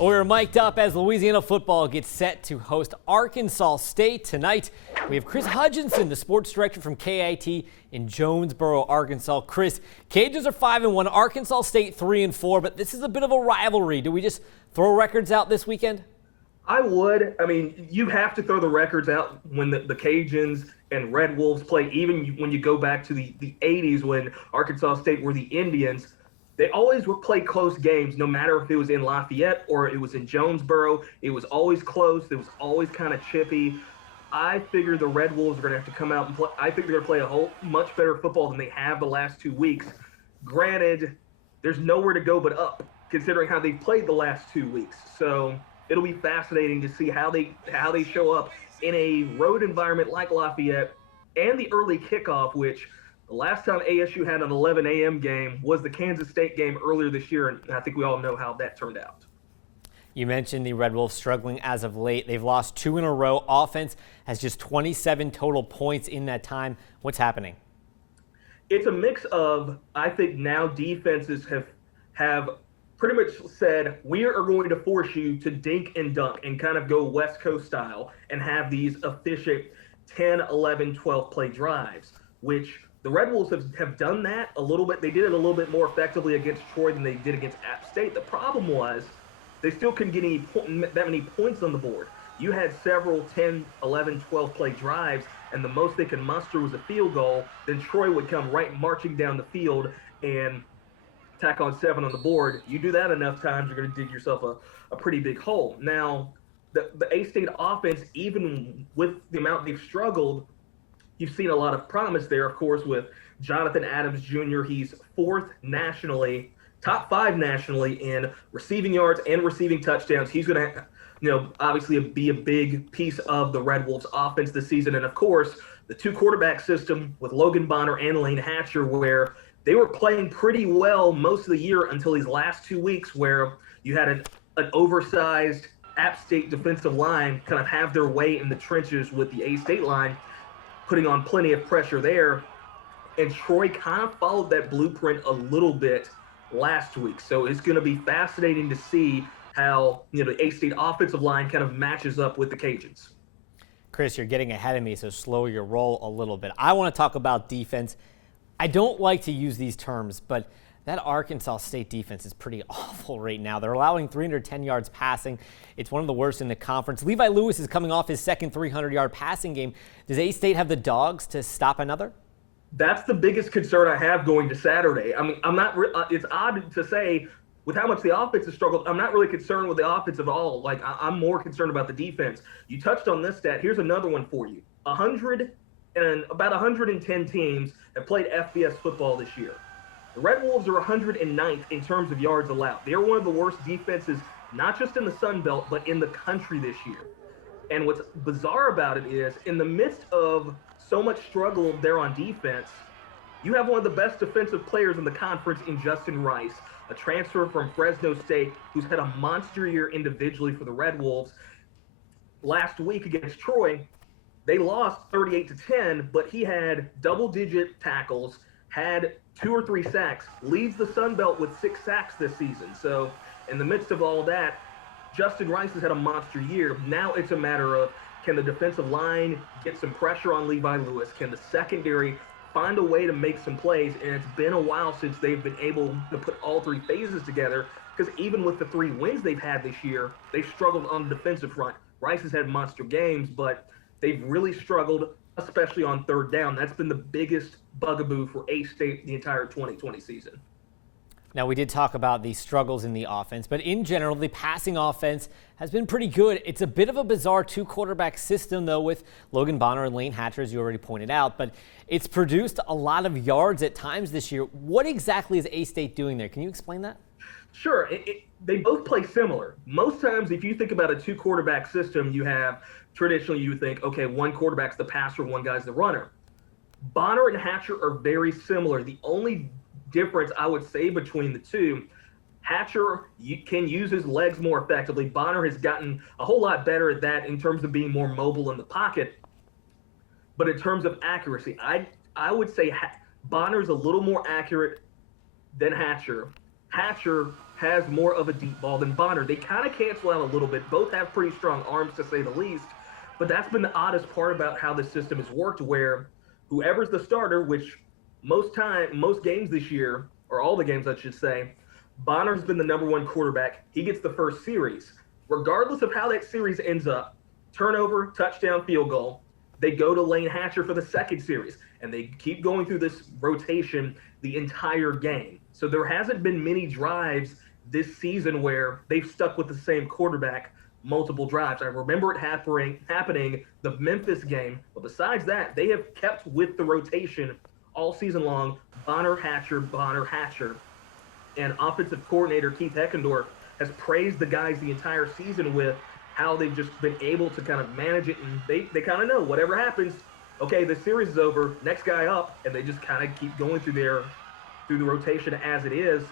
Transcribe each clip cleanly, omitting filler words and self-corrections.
We're mic'd up as Louisiana football gets set to host Arkansas State tonight. We have Chris Hudgison, the sports director from KAIT in Jonesboro, Arkansas. Chris, Cajuns are 5-1, Arkansas State 3-4, but this is a bit of a rivalry. Do we just throw records out this weekend? I would. I mean, you have to throw the records out when the Cajuns and Red Wolves play, even when you go back to the 80s when Arkansas State were the Indians. They always would play close games, no matter if it was in Lafayette or it was in Jonesboro. It was always close. It was always kind of chippy. I figure the Red Wolves are going to have to come out and play. I think they're going to play a whole much better football than they have the last 2 weeks. Granted, there's nowhere to go but up, considering how they've played the last 2 weeks. So it'll be fascinating to see how they show up in a road environment like Lafayette, and the early kickoff, which the last time ASU had an 11 a.m. game was the Kansas State game earlier this year, and I think we all know how that turned out. You mentioned the Red Wolves struggling as of late. They've lost 2 in a row. Offense has just 27 total points in that time. What's happening? It's a mix of, I think now defenses have pretty much said, we are going to force you to dink and dunk and kind of go West Coast style and have these efficient 10, 11, 12 play drives, which the Red Wolves have done that a little bit. They did it a little bit more effectively against Troy than they did against App State. The problem was they still couldn't get that many points on the board. You had several 10, 11, 12 play drives, and the most they could muster was a field goal. Then Troy would come right marching down the field and tack on 7 on the board. You do that enough times, you're going to dig yourself a pretty big hole. Now, the A-State offense, even with the amount they've struggled, you've seen a lot of promise there, of course, with Jonathan Adams Jr. He's 4th nationally, top 5 nationally in receiving yards and receiving touchdowns. He's going to, obviously be a big piece of the Red Wolves offense this season. And, of course, the 2 quarterback system with Logan Bonner and Lane Hatcher, where they were playing pretty well most of the year until these last 2 weeks, where you had an oversized App State defensive line kind of have their way in the trenches with the A-State line, putting on plenty of pressure there. And Troy kind of followed that blueprint a little bit last week. So it's going to be fascinating to see how, the A-State offensive line kind of matches up with the Cajuns. Chris, you're getting ahead of me, so slow your roll a little bit. I want to talk about defense. I don't like to use these terms, but that Arkansas State defense is pretty awful right now. They're allowing 310 yards passing. It's one of the worst in the conference. Levi Lewis is coming off his second 300-yard passing game. Does A-State have the dogs to stop another? That's the biggest concern I have going to Saturday. I mean, it's odd to say with how much the offense has struggled. I'm not really concerned with the offense at all. Like, I'm more concerned about the defense. You touched on this stat. Here's another one for you. About 110 teams have played FBS football this year. The Red Wolves are 109th in terms of yards allowed. They're one of the worst defenses, not just in the Sun Belt, but in the country this year. And what's bizarre about it is, in the midst of so much struggle there on defense, you have one of the best defensive players in the conference in Justin Rice, a transfer from Fresno State who's had a monster year individually for the Red Wolves. Last week against Troy, they lost 38-10, but he had double-digit tackles, had 2 or 3 sacks, leads the Sun Belt with 6 sacks this season. So in the midst of all that, Justin Rice has had a monster year. Now it's a matter of, can the defensive line get some pressure on Levi Lewis? Can the secondary find a way to make some plays? And it's been a while since they've been able to put all 3 phases together, because even with the 3 wins they've had this year, they've struggled on the defensive front. Rice has had monster games, but they've really struggled, especially on 3rd down. That's been the biggest bugaboo for A-State the entire 2020 season. Now, we did talk about the struggles in the offense, but in general, the passing offense has been pretty good. It's a bit of a bizarre 2-quarterback system, though, with Logan Bonner and Lane Hatcher, as you already pointed out, but it's produced a lot of yards at times this year. What exactly is A-State doing there? Can you explain that? Sure. They both play similar. Most times, if you think about a 2-quarterback system, traditionally you think, okay, 1 quarterback's the passer, 1 guy's the runner. Bonner and Hatcher are very similar. The only difference I would say between the two, Hatcher can use his legs more effectively. Bonner has gotten a whole lot better at that in terms of being more mobile in the pocket. But in terms of accuracy, I would say Bonner's a little more accurate than Hatcher. Hatcher has more of a deep ball than Bonner. They kind of cancel out a little bit. Both have pretty strong arms, to say the least. But that's been the oddest part about how this system has worked, where whoever's the starter, which most games this year, or all the games I should say, Bonner's been the number one quarterback. He gets the first series. Regardless of how that series ends up, turnover, touchdown, field goal, they go to Lane Hatcher for the second series, and they keep going through this rotation the entire game. So there hasn't been many drives this season where they've stuck with the same quarterback multiple drives. I remember it happening the Memphis game, but besides that, they have kept with the rotation all season long, Bonner, Hatcher, and offensive coordinator Keith Heckendorf has praised the guys the entire season with how they've just been able to kind of manage it, and they kind of know whatever happens, okay, the series is over, next guy up, and they just kind of keep going through the rotation as it is.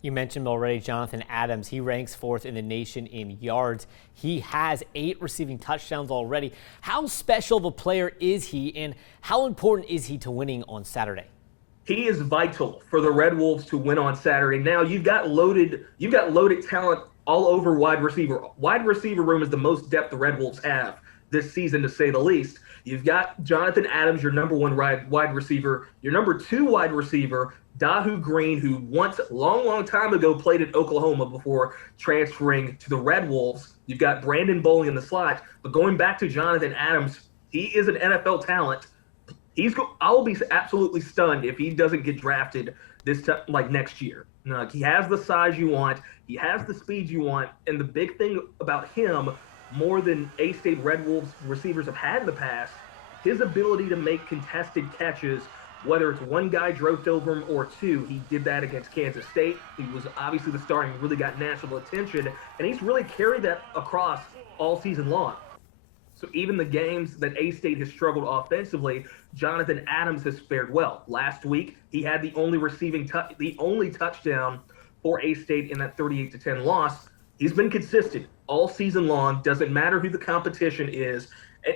You mentioned already Jonathan Adams. He ranks fourth in the nation in yards. He has 8 receiving touchdowns already. How special of a player is he, and how important is he to winning on Saturday? He is vital for the Red Wolves to win on Saturday. Now you've got loaded talent all over wide receiver. Wide receiver room is the most depth the Red Wolves have this season, to say the least. You've got Jonathan Adams, your number one wide receiver. Your number 2 wide receiver, Dahu Green, who once, long time ago, played at Oklahoma before transferring to the Red Wolves. You've got Brandon Bowling in the slot. But going back to Jonathan Adams, he is an NFL talent. I'll be absolutely stunned if he doesn't get drafted next year. He has the size you want. He has the speed you want. And the big thing about him, more than A-State Red Wolves receivers have had in the past, his ability to make contested catches, whether it's one guy drove over him or 2. He did that against Kansas State. He was obviously the star and really got national attention, and he's really carried that across all season long. So even the games that A-State has struggled offensively, Jonathan Adams has fared well. Last week, he had the only touchdown for A-State in that 38-10 loss. He's been consistent all season long. Doesn't matter who the competition is.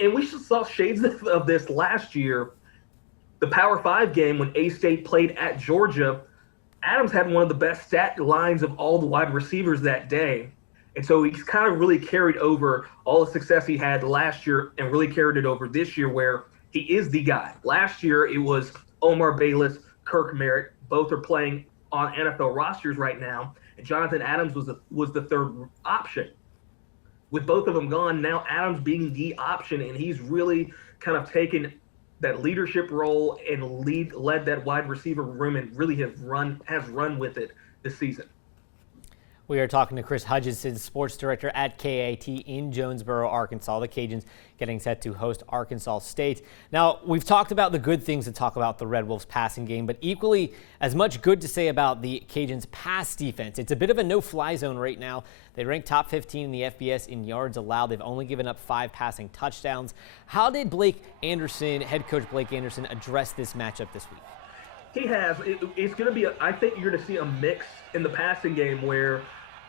And we saw shades of this last year. The Power 5 game when A-State played at Georgia, Adams had one of the best stat lines of all the wide receivers that day. And so he's kind of really carried over all the success he had last year and really carried it over this year, where he is the guy. Last year, it was Omar Bayless, Kirk Merritt. Both are playing on NFL rosters right now. And Jonathan Adams was the third option. With both of them gone, now Adams being the option, and he's really kind of taken that leadership role and led that wide receiver room and really has run with it this season. We are talking to Chris Hudgison, sports director at KAIT in Jonesboro, Arkansas. The Cajuns getting set to host Arkansas State. Now, we've talked about the good things to talk about the Red Wolves passing game, but equally as much good to say about the Cajuns pass defense. It's a bit of a no-fly zone right now. They rank top 15 in the FBS in yards allowed. They've only given up 5 passing touchdowns. How did head coach Blake Anderson, address this matchup this week? He has. It's going to be, I think you're going to see a mix in the passing game where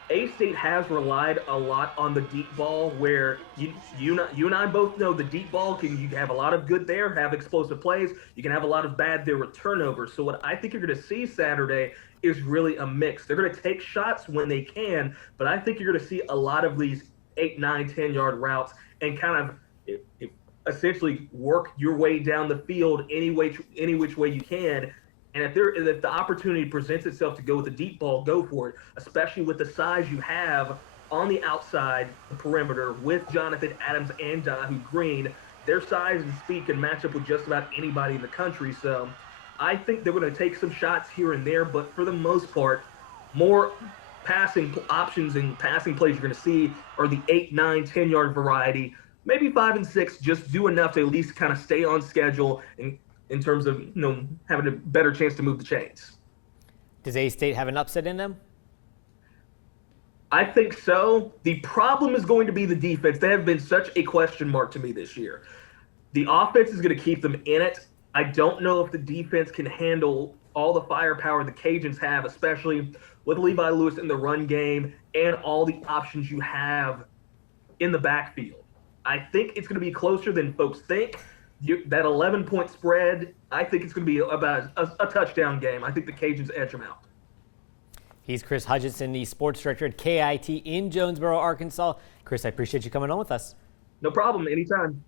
A-State has relied a lot on the deep ball, where you and I both know the deep ball you can have a lot of good there, have explosive plays. You can have a lot of bad there with turnovers. So what I think you're going to see Saturday is really a mix. They're going to take shots when they can, but I think you're going to see a lot of these 8, 9, 10-yard routes and kind of essentially work your way down the field any which way you can. And if the opportunity presents itself to go with the deep ball, go for it, especially with the size you have on the outside, the perimeter, with Jonathan Adams and Dahu Green. Their size and speed can match up with just about anybody in the country. So I think they're going to take some shots here and there, but for the most part, more passing options and passing plays you're going to see are the 8, 9, 10-yard variety. Maybe 5 and 6 just do enough to at least kind of stay on schedule and in terms of having a better chance to move the chains. Does A-State have an upset in them? I think so. The problem is going to be the defense. They have been such a question mark to me this year. The offense is going to keep them in it. I don't know if the defense can handle all the firepower the Cajuns have, especially with Levi Lewis in the run game and all the options you have in the backfield. I think it's going to be closer than folks think. That 11-point spread, I think it's going to be about a touchdown game. I think the Cajuns edge them out. He's Chris Hudgison, the sports director at KAIT in Jonesboro, Arkansas. Chris, I appreciate you coming on with us. No problem. Anytime.